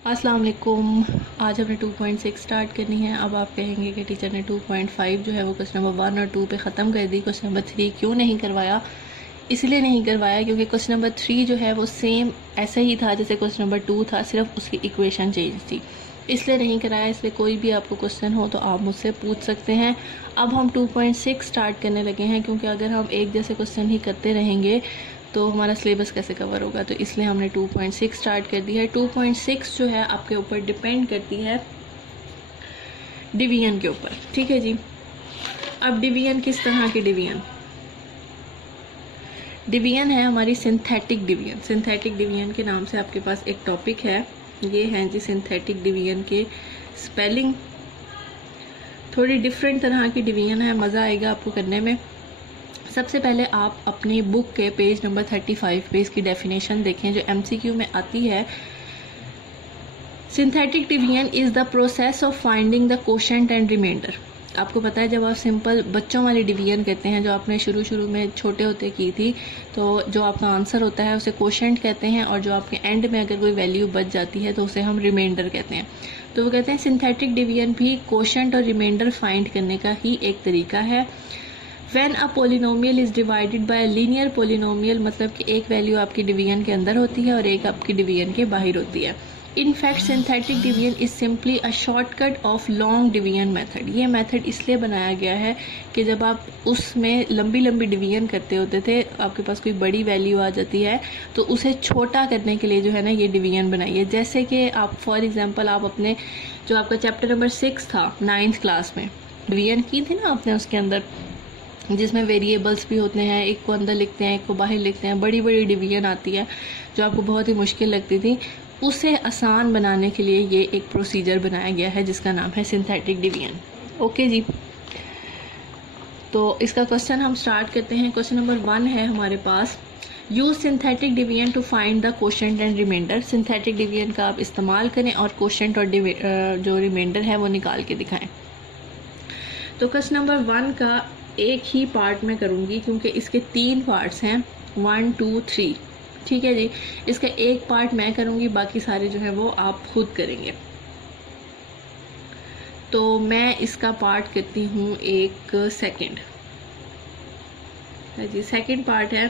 अस्सलाम वालेकुम। आज हमने 2.6 स्टार्ट करनी है। अब आप कहेंगे कि टीचर ने 2.5 जो है वो क्वेश्चन नंबर 1 और 2 पे ख़त्म कर दी, क्वेश्चन नंबर 3 क्यों नहीं करवाया? इसलिए नहीं करवाया क्योंकि क्वेश्चन नंबर 3 जो है वो सेम ऐसा ही था जैसे क्वेश्चन नंबर 2 था, सिर्फ उसकी इक्वेशन चेंज थी, इसलिए नहीं कराया। इसलिए कोई भी आपको क्वेश्चन हो तो आप मुझसे पूछ सकते हैं। अब हम 2.6 स्टार्ट करने लगे हैं क्योंकि अगर हम एक जैसे क्वेश्चन ही करते रहेंगे तो हमारा सिलेबस कैसे कवर होगा, तो इसलिए हमने 2.6 स्टार्ट कर दी है। 2.6 जो है आपके ऊपर डिपेंड करती है डिवीजन के ऊपर, ठीक है जी। अब डिवीजन किस तरह की डिवीजन है हमारी सिंथेटिक डिवीजन। सिंथेटिक डिवीजन के नाम से आपके पास एक टॉपिक है, ये हैं जी सिंथेटिक डिवीजन के स्पेलिंग। थोड़ी डिफरेंट तरह की डिवीजन है, मज़ा आएगा आपको करने में। सबसे पहले आप अपनी बुक के पेज नंबर 35 पे इसकी डेफिनेशन देखें जो MCQ में आती है। Synthetic division is the process of finding the quotient and remainder. आपको पता है जब आप सिंपल बच्चों वाली डिवीजन करते हैं जो आपने शुरू में छोटे होते की थी, तो जो आपका आंसर होता है उसे कोशेंट कहते हैं, और जो आपके एंड में अगर कोई वैल्यू बच जाती है तो उसे हम रिमाइंडर कहते हैं। तो वो कहते हैं सिंथेटिक डिवीजन भी कोशेंट और रिमाइंडर फाइंड करने का ही एक तरीका है। When a polynomial is divided by a linear polynomial, मतलब कि एक वैल्यू आपकी डिवीजन के अंदर होती है और एक आपकी डिवीजन के बाहर होती है। In fact synthetic division is simply a shortcut of long division method. ये मेथड इसलिए बनाया गया है कि जब आप उसमें लंबी डिवीजन करते होते थे, आपके पास कोई बड़ी वैल्यू आ जाती है तो उसे छोटा करने के लिए जो है ना ये डिवीजन बनाई है। जैसे कि आप फॉर एग्जांपल आप अपने जो आपका चैप्टर नंबर 6 था 9th क्लास में, डिवीजन की थी ना आपने उसके अंदर, जिसमें वेरिएबल्स भी होते हैं, एक को अंदर लिखते हैं एक को बाहर लिखते हैं, बड़ी डिवीजन आती है जो आपको बहुत ही मुश्किल लगती थी। उसे आसान बनाने के लिए ये एक प्रोसीजर बनाया गया है जिसका नाम है सिंथेटिक डिवीजन। ओके जी, तो इसका क्वेश्चन हम स्टार्ट करते हैं। क्वेश्चन नंबर 1 है हमारे पास, use synthetic division to find the quotient and remainder. Synthetic division का आप इस्तेमाल करें और कोशेंट और जो रिमाइंडर है वो निकाल के दिखाएं। तो क्वेश्चन नंबर 1 का एक ही पार्ट में करूँगी क्योंकि इसके 3 पार्ट्स हैं, 1 2 3, ठीक है जी। इसका एक पार्ट मैं करूँगी, बाकी सारे जो है वो आप खुद करेंगे। तो मैं इसका पार्ट करती हूँ एक सेकंड जी। सेकंड पार्ट है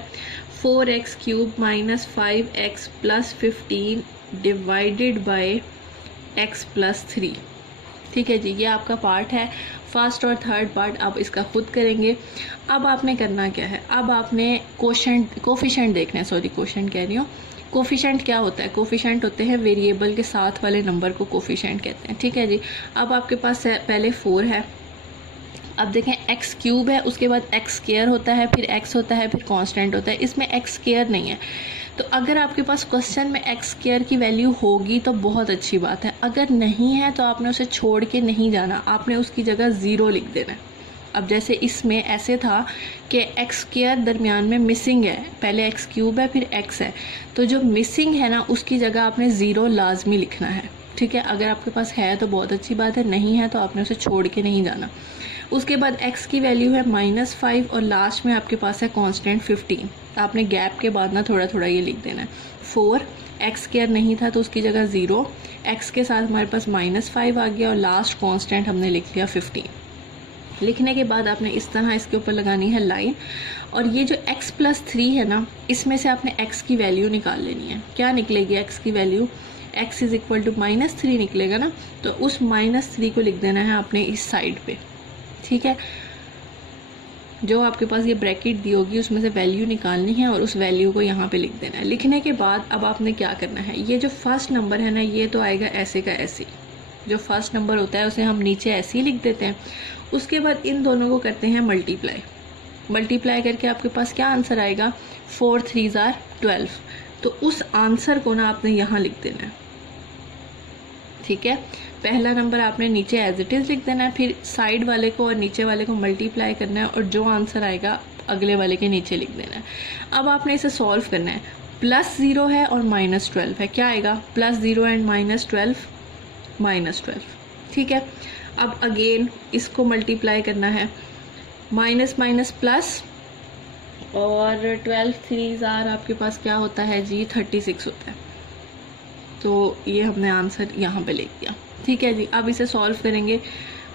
4x³ - 5x + 15 divided by x + 3, ठीक है जी। ये आपका पार्ट है। फर्स्ट और थर्ड पार्ट आप इसका खुद करेंगे। अब आपने करना क्या है, अब आपने कोफिशेंट देखना है, सॉरी कोशेंट कह रही हूँ। कोफिशेंट क्या होता है? कोफिशेंट होते हैं वेरिएबल के साथ वाले नंबर को कोफिशेंट कहते हैं, ठीक है जी। अब आपके पास पहले 4 है, अब देखें x³ है, उसके बाद x² होता है, फिर x होता है, फिर कांस्टेंट होता है। इसमें x² नहीं है, तो अगर आपके पास क्वेश्चन में x² की वैल्यू होगी तो बहुत अच्छी बात है, अगर नहीं है तो आपने उसे छोड़ के नहीं जाना, आपने उसकी जगह 0 लिख देना है। अब जैसे इसमें ऐसे था कि x² दरमियान में मिसिंग है, पहले x³ है फिर x है, तो जो मिसिंग है ना उसकी जगह आपने 0 लाजमी लिखना है, ठीक है। अगर आपके पास है तो बहुत अच्छी बात है, नहीं है तो आपने उसे छोड़ के नहीं जाना। उसके बाद x की वैल्यू है -5 और लास्ट में आपके पास है कांस्टेंट 15। आपने गैप के बाद ना थोड़ा ये लिख देना है। 4 x² नहीं था तो उसकी जगह 0, x के साथ हमारे पास -5 आ गया और लास्ट कांस्टेंट हमने लिख लिया 15। लिखने के बाद आपने इस तरह इसके ऊपर लगानी है लाइन, और ये जो x + 3 है ना, इसमें से आपने x की वैल्यू निकाल लेनी है। क्या निकलेगी x की वैल्यू? x = -3 निकलेगा ना, तो उस -3 को लिख देना है आपने इस साइड पे, ठीक है। जो आपके पास ये ब्रैकेट दी होगी उसमें से वैल्यू निकालनी है और उस वैल्यू को यहाँ पे लिख देना है। लिखने के बाद अब आपने क्या करना है, ये जो फर्स्ट नंबर है ना ये तो आएगा ऐसे का ऐसे, जो फर्स्ट नंबर होता है उसे हम नीचे ऐसे ही लिख देते हैं। उसके बाद इन दोनों को करते हैं मल्टीप्लाई करके आपके पास क्या आंसर आएगा, 4 3 = 12। तो उस आंसर को ना आपने यहाँ लिख देना है, ठीक है। पहला नंबर आपने नीचे एज इट इज़ लिख देना है, फिर साइड वाले को और नीचे वाले को मल्टीप्लाई करना है और जो आंसर आएगा अगले वाले के नीचे लिख देना है। अब आपने इसे सॉल्व करना है। +0 है और -12 है, क्या आएगा? +0 एंड -12 -12, ठीक है। अब अगेन इसको मल्टीप्लाई करना है, माइनस प्लस, और 12 3 आपके पास क्या होता है जी, 36 होता है। तो ये हमने आंसर यहाँ पे लिख दिया। ठीक है जी, अब इसे सॉल्व करेंगे।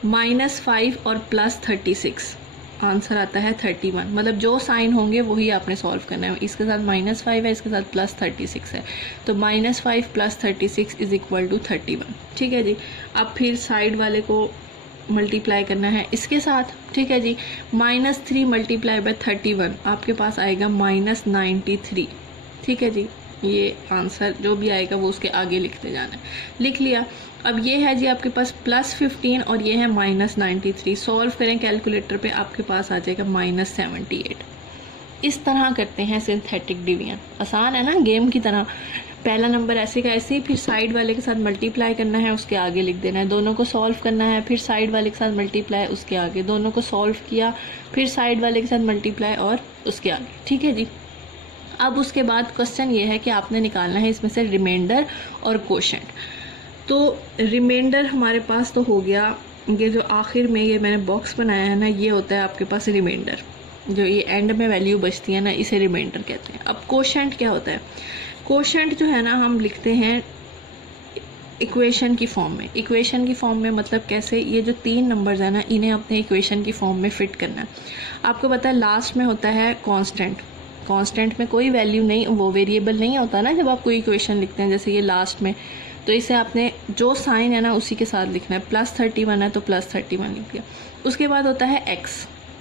-5 और +36 आंसर आता है 31। मतलब जो साइन होंगे वही आपने सॉल्व करना है। इसके साथ -5 है, इसके साथ +36 है, तो -5 + 36 इज इक्वल टू 31। ठीक है जी, अब फिर साइड वाले को मल्टीप्लाई करना है इसके साथ। ठीक है जी, -3 × 31 आपके पास आएगा -93। ठीक है जी, ये आंसर जो भी आएगा वो उसके आगे लिखते जाना है। लिख लिया। अब ये है जी आपके पास +15 और ये है -93। सॉल्व करें कैलकुलेटर पे, आपके पास आ जाएगा -78। इस तरह करते हैं सिंथेटिक डिवीजन। आसान है ना, गेम की तरह। पहला नंबर ऐसे का ऐसे ही, फिर साइड वाले के साथ मल्टीप्लाई करना है, उसके आगे लिख देना है। दोनों को सॉल्व करना है, फिर साइड वाले के साथ मल्टीप्लाई, उसके आगे। दोनों को सॉल्व किया, फिर साइड वाले के साथ मल्टीप्लाई और उसके आगे। ठीक है जी, अब उसके बाद क्वेश्चन ये है कि आपने निकालना है इसमें से रिमाइंडर और कोशेंट। तो रिमाइंडर हमारे पास तो हो गया, ये जो आखिर में ये मैंने बॉक्स बनाया है ना, ये होता है आपके पास रिमाइंडर। जो ये एंड में वैल्यू बचती है ना, इसे रिमाइंडर कहते हैं। अब कोशेंट क्या होता है? कोशेंट जो है ना, हम लिखते हैं इक्वेशन की फॉर्म में। इक्वेशन की फॉर्म में मतलब कैसे? ये जो 3 नंबर्स है ना, इन्हें अपने इक्वेशन की फॉर्म में फिट करना है। आपको पता है लास्ट में होता है कांस्टेंट। कांस्टेंट में कोई वैल्यू नहीं, वो वेरिएबल नहीं होता ना जब आप कोई इक्वेशन लिखते हैं, जैसे ये लास्ट में। तो इसे आपने जो साइन है ना उसी के साथ लिखना है। +31 है तो +31 लिख दिया। उसके बाद होता है x,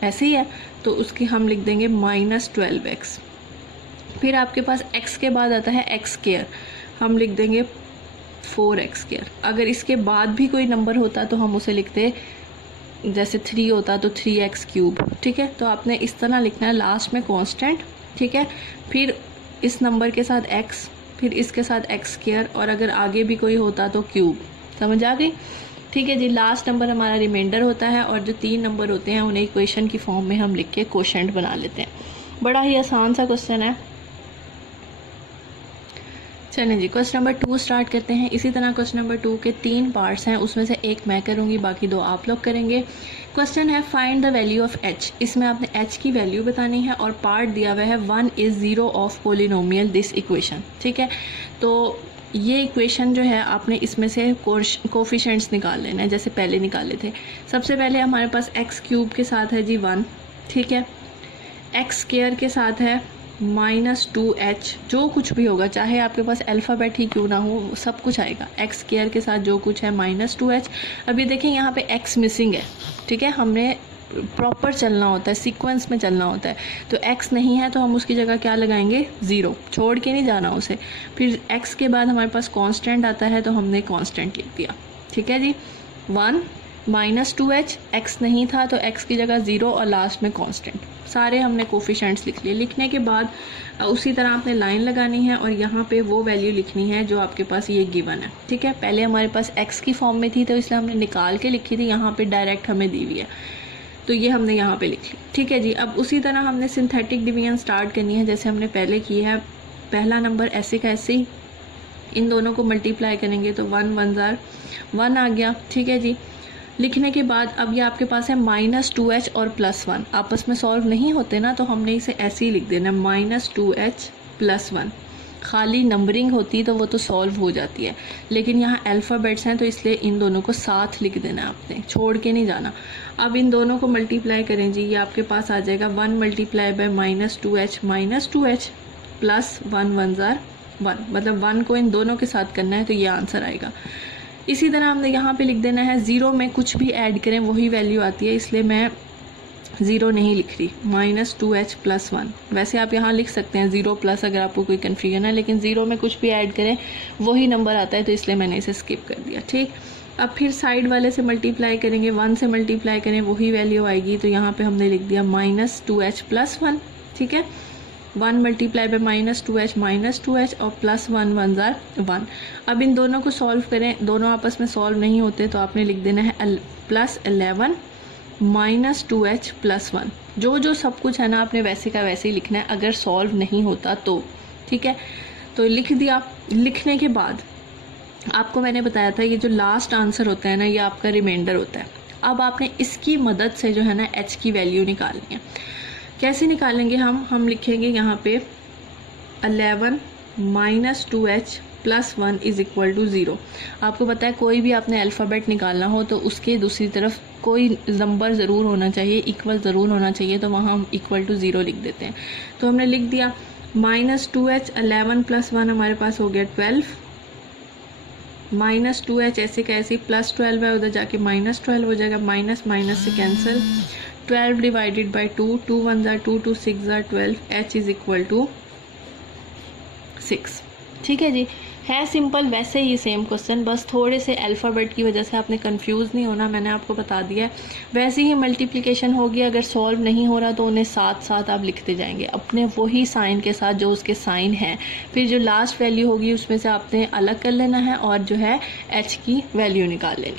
ऐसे ही है तो उसकी हम लिख देंगे -12x। फिर आपके पास x के बाद आता है x², हम लिख देंगे 4x²। अगर इसके बाद भी कोई नंबर होता तो हम उसे लिखते, जैसे 3 होता तो 3x³। ठीक है, तो आपने इस तरह लिखना है, लास्ट में कांस्टेंट। ठीक है, फिर इस नंबर के साथ x, फिर इसके साथ x², और अगर आगे भी कोई होता तो क्यूब। समझ आ गई? ठीक है जी, लास्ट नंबर हमारा रिमाइंडर होता है और जो 3 नंबर होते हैं उन्हें इक्वेशन की फॉर्म में हम लिख के कोशेंट बना लेते हैं। बड़ा ही आसान सा क्वेश्चन है। चलें जी, क्वेश्चन नंबर 2 स्टार्ट करते हैं। इसी तरह क्वेश्चन नंबर 2 के 3 पार्ट्स हैं, उसमें से एक मैं करूँगी, बाकी 2 आप लोग करेंगे। क्वेश्चन है find the value of h। इसमें आपने h की वैल्यू बतानी है और पार्ट दिया हुआ है 1 is 0 of polynomial this equation. ठीक है, तो ये इक्वेशन जो है आपने इसमें से कोफिशिएंट्स निकाल लेना है, जैसे पहले निकाले थे। सबसे पहले हमारे पास x³ के साथ है जी 1। ठीक है, x² के साथ है -2h। जो कुछ भी होगा, चाहे आपके पास अल्फ़ाबेट ही क्यों ना हो, सब कुछ आएगा। x² के साथ जो कुछ है -2h। अब ये देखें यहाँ पे x मिसिंग है। ठीक है, हमने प्रॉपर चलना होता है, सीक्वेंस में चलना होता है। तो x नहीं है तो हम उसकी जगह क्या लगाएंगे? 0, छोड़ के नहीं जाना उसे। फिर x के बाद हमारे पास कांस्टेंट आता है तो हमने कांस्टेंट लिख दिया। ठीक है जी, 1 -2h, x नहीं था तो x की जगह 0 और लास्ट में कांस्टेंट। सारे हमने कोफिशिएंट्स लिख लिए। लिखने के बाद उसी तरह आपने लाइन लगानी है और यहाँ पे वो वैल्यू लिखनी है जो आपके पास ये गिवन है। ठीक है, पहले हमारे पास x की फॉर्म में थी तो इसलिए हमने निकाल के लिखी थी, यहाँ पे डायरेक्ट हमें दी हुई है तो ये हमने यहाँ पे लिख ली। ठीक है जी, अब उसी तरह हमने सिंथेटिक डिवीजन स्टार्ट करनी है जैसे हमने पहले की है। पहला नंबर ऐसे का ऐसे ही, इन दोनों को मल्टीप्लाई करेंगे तो 1 1 ज़ार 1 आ गया। ठीक है जी, लिखने के बाद अब ये आपके पास है -2h और +1 आपस में सॉल्व नहीं होते ना, तो हमने इसे ऐसे ही लिख देना -2h +1। खाली नंबरिंग होती तो वो तो सॉल्व हो जाती है, लेकिन यहाँ अल्फ़ाबेट्स हैं तो इसलिए इन दोनों को साथ लिख देना है आपने, छोड़ के नहीं जाना। अब इन दोनों को मल्टीप्लाई करें जी, ये आपके पास आ जाएगा 1 × -2h +1 1 ज़ार 1, मतलब 1 को इन दोनों के साथ करना है तो ये आंसर आएगा। इसी तरह हमने यहाँ पे लिख देना है 0 में कुछ भी ऐड करें वही वैल्यू आती है, इसलिए मैं 0 नहीं लिख रही, -2h +1। वैसे आप यहाँ लिख सकते हैं 0 प्लस अगर आपको कोई कन्फ्यूजन है, लेकिन 0 में कुछ भी ऐड करें वही नंबर आता है तो इसलिए मैंने इसे स्किप कर दिया। ठीक, अब फिर साइड वाले से मल्टीप्लाई करेंगे, 1 से मल्टीप्लाई करें वही वैल्यू आएगी, तो यहाँ पे हमने लिख दिया -2h +1। ठीक है, 1 × -2h और +1 1 ज़ार 1। अब इन दोनों को सॉल्व करें, दोनों आपस में सॉल्व नहीं होते तो आपने लिख देना है +11 -2h +1। जो सब कुछ है ना आपने वैसे का वैसे ही लिखना है अगर सॉल्व नहीं होता तो। ठीक है, तो लिख दिया। लिखने के बाद आपको मैंने बताया था ये जो लास्ट आंसर होता है ना, ये आपका रिमाइंडर होता है। अब आपने इसकी मदद से जो है ना h की वैल्यू निकालनी है। कैसे निकालेंगे हम लिखेंगे यहाँ पे 11 -2h plus 1 is equal to 0। आपको पता है कोई भी आपने अल्फ़ाबेट निकालना हो तो उसके दूसरी तरफ कोई नंबर ज़रूर होना चाहिए, इक्वल ज़रूर होना चाहिए, तो वहाँ हम इक्वल टू 0 लिख देते हैं। तो हमने लिख दिया -2h 11 + 1 हमारे पास हो गया 12, -2h ऐसे कैसे +12 है, उधर जाके -12 हो जाएगा, माइनस माइनस से कैंसिल, 12 डिवाइडेड बाई 2, 2 1 ज़ा 2, 2 6 ज़ा 12, h इज़ इक्वल टू 6। ठीक है जी, है सिंपल वैसे ही सेम क्वेश्चन, बस थोड़े से अल्फ़ाबेट की वजह से आपने कंफ्यूज नहीं होना, मैंने आपको बता दिया है। वैसे ही मल्टीप्लिकेशन होगी, अगर सॉल्व नहीं हो रहा तो उन्हें साथ साथ आप लिखते जाएंगे अपने वही साइन के साथ जो उसके साइन है, फिर जो लास्ट वैल्यू होगी उसमें से आपने अलग कर लेना है और जो है h की वैल्यू निकाल लेनी।